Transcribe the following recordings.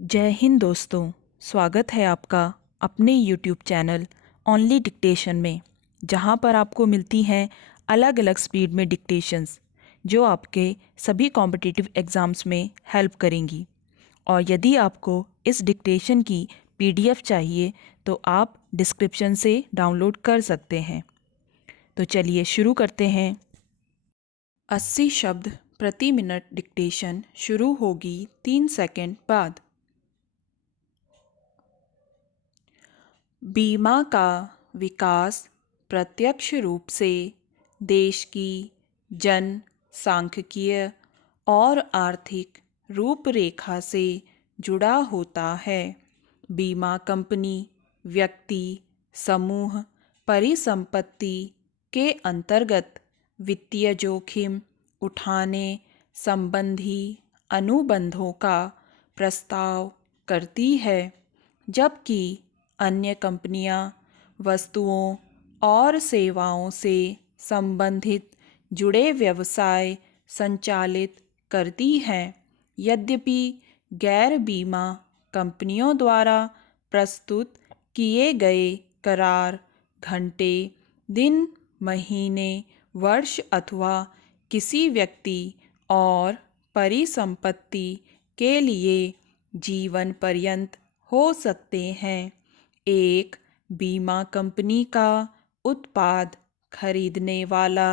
जय हिंद दोस्तों। स्वागत है आपका अपने YouTube चैनल ओनली डिक्टेशन में, जहां पर आपको मिलती हैं अलग अलग स्पीड में डिक्टेशंस जो आपके सभी कॉम्पिटिटिव एग्ज़ाम्स में हेल्प करेंगी। और यदि आपको इस डिक्टेशन की PDF चाहिए तो आप डिस्क्रिप्शन से डाउनलोड कर सकते हैं। तो चलिए शुरू करते हैं। 80 शब्द प्रति मिनट डिक्टेशन शुरू होगी 3 सेकंड बाद। बीमा का विकास प्रत्यक्ष रूप से देश की जनसांख्यिकीय और आर्थिक रूपरेखा से जुड़ा होता है। बीमा कंपनी व्यक्ति, समूह, परिसंपत्ति के अंतर्गत वित्तीय जोखिम उठाने संबंधी अनुबंधों का प्रस्ताव करती है, जबकि अन्य कंपनियां वस्तुओं और सेवाओं से संबंधित जुड़े व्यवसाय संचालित करती हैं। यद्यपि गैर बीमा कंपनियों द्वारा प्रस्तुत किए गए करार घंटे, दिन, महीने, वर्ष अथवा किसी व्यक्ति और परिसंपत्ति के लिए जीवन पर्यंत हो सकते हैं। एक बीमा कंपनी का उत्पाद खरीदने वाला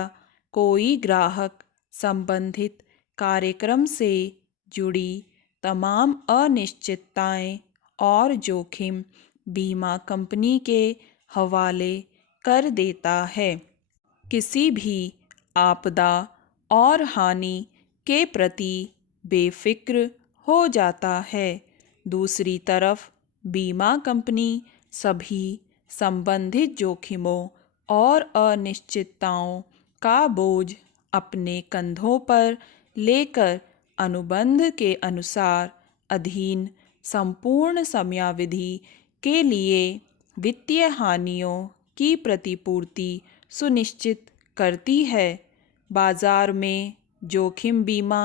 कोई ग्राहक संबंधित कार्यक्रम से जुड़ी तमाम अनिश्चितताएं और जोखिम बीमा कंपनी के हवाले कर देता है। किसी भी आपदा और हानि के प्रति बेफिक्र हो जाता है। दूसरी तरफ बीमा कंपनी सभी संबंधित जोखिमों और अनिश्चितताओं का बोझ अपने कंधों पर लेकर अनुबंध के अनुसार अधीन संपूर्ण समयावधि के लिए वित्तीय हानियों की प्रतिपूर्ति सुनिश्चित करती है। बाजार में जोखिम बीमा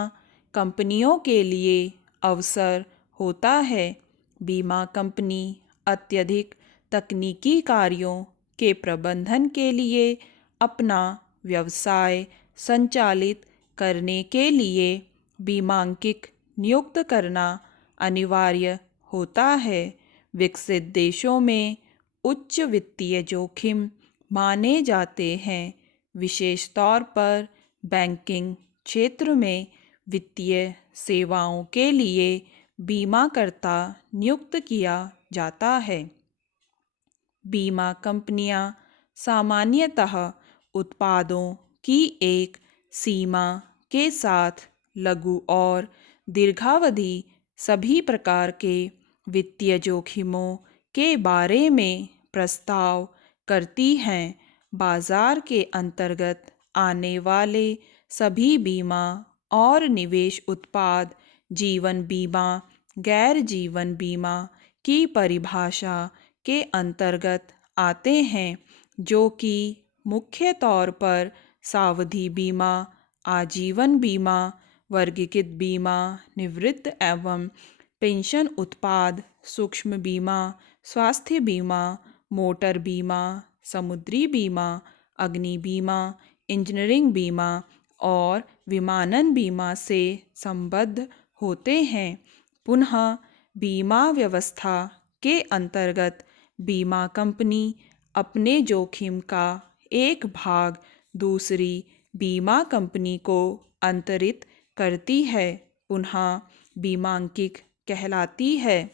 कंपनियों के लिए अवसर होता है। बीमा कंपनी अत्यधिक तकनीकी कार्यों के प्रबंधन के लिए अपना व्यवसाय संचालित करने के लिए बीमांकित नियुक्त करना अनिवार्य होता है। विकसित देशों में उच्च वित्तीय जोखिम माने जाते हैं, विशेष तौर पर बैंकिंग क्षेत्र में वित्तीय सेवाओं के लिए बीमाकर्ता नियुक्त किया जाता है। बीमा कंपनियां सामान्यतः उत्पादों की एक सीमा के साथ लघु और दीर्घावधि सभी प्रकार के वित्तीय जोखिमों के बारे में प्रस्ताव करती हैं। बाजार के अंतर्गत आने वाले सभी बीमा और निवेश उत्पाद जीवन बीमा, गैर जीवन बीमा की परिभाषा के अंतर्गत आते हैं, जो कि मुख्य तौर पर सावधि बीमा, आजीवन बीमा, वर्गीकृत बीमा, निवृत्त एवं पेंशन उत्पाद, सूक्ष्म बीमा, स्वास्थ्य बीमा, मोटर बीमा, समुद्री बीमा, अग्नि बीमा, इंजीनियरिंग बीमा और विमानन बीमा से संबद्ध होते हैं। पुनः बीमा व्यवस्था के अंतर्गत बीमा कंपनी अपने जोखिम का एक भाग दूसरी बीमा कंपनी को अंतरित करती है, पुनः बीमांकित कहलाती है।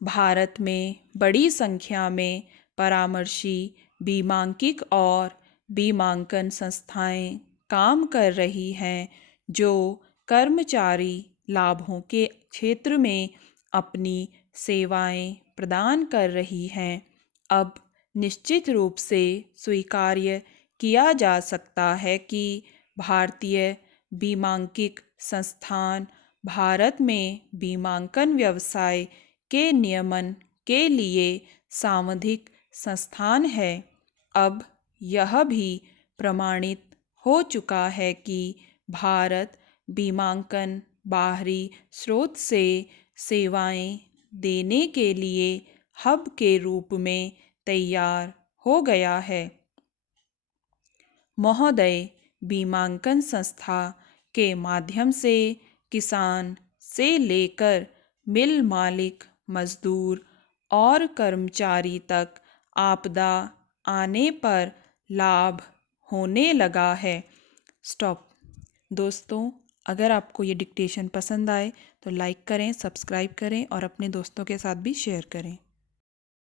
भारत में बड़ी संख्या में परामर्शी बीमांकित और बीमांकन संस्थाएं काम कर रही हैं, जो कर्मचारी लाभों के क्षेत्र में अपनी सेवाएं प्रदान कर रही हैं। अब निश्चित रूप से स्वीकार्य किया जा सकता है कि भारतीय बीमांकित संस्थान भारत में बीमांकन व्यवसाय के नियमन के लिए सांविधिक संस्थान है। अब यह भी प्रमाणित हो चुका है कि भारत बीमांकन बाहरी स्रोत से सेवाएं देने के लिए हब के रूप में तैयार हो गया है। महोदय, बीमांकन संस्था के माध्यम से किसान से लेकर मिल मालिक, मजदूर और कर्मचारी तक आपदा आने पर लाभ होने लगा है। स्टॉप। दोस्तों, अगर आपको ये डिक्टेशन पसंद आए तो लाइक करें, सब्सक्राइब करें और अपने दोस्तों के साथ भी शेयर करें।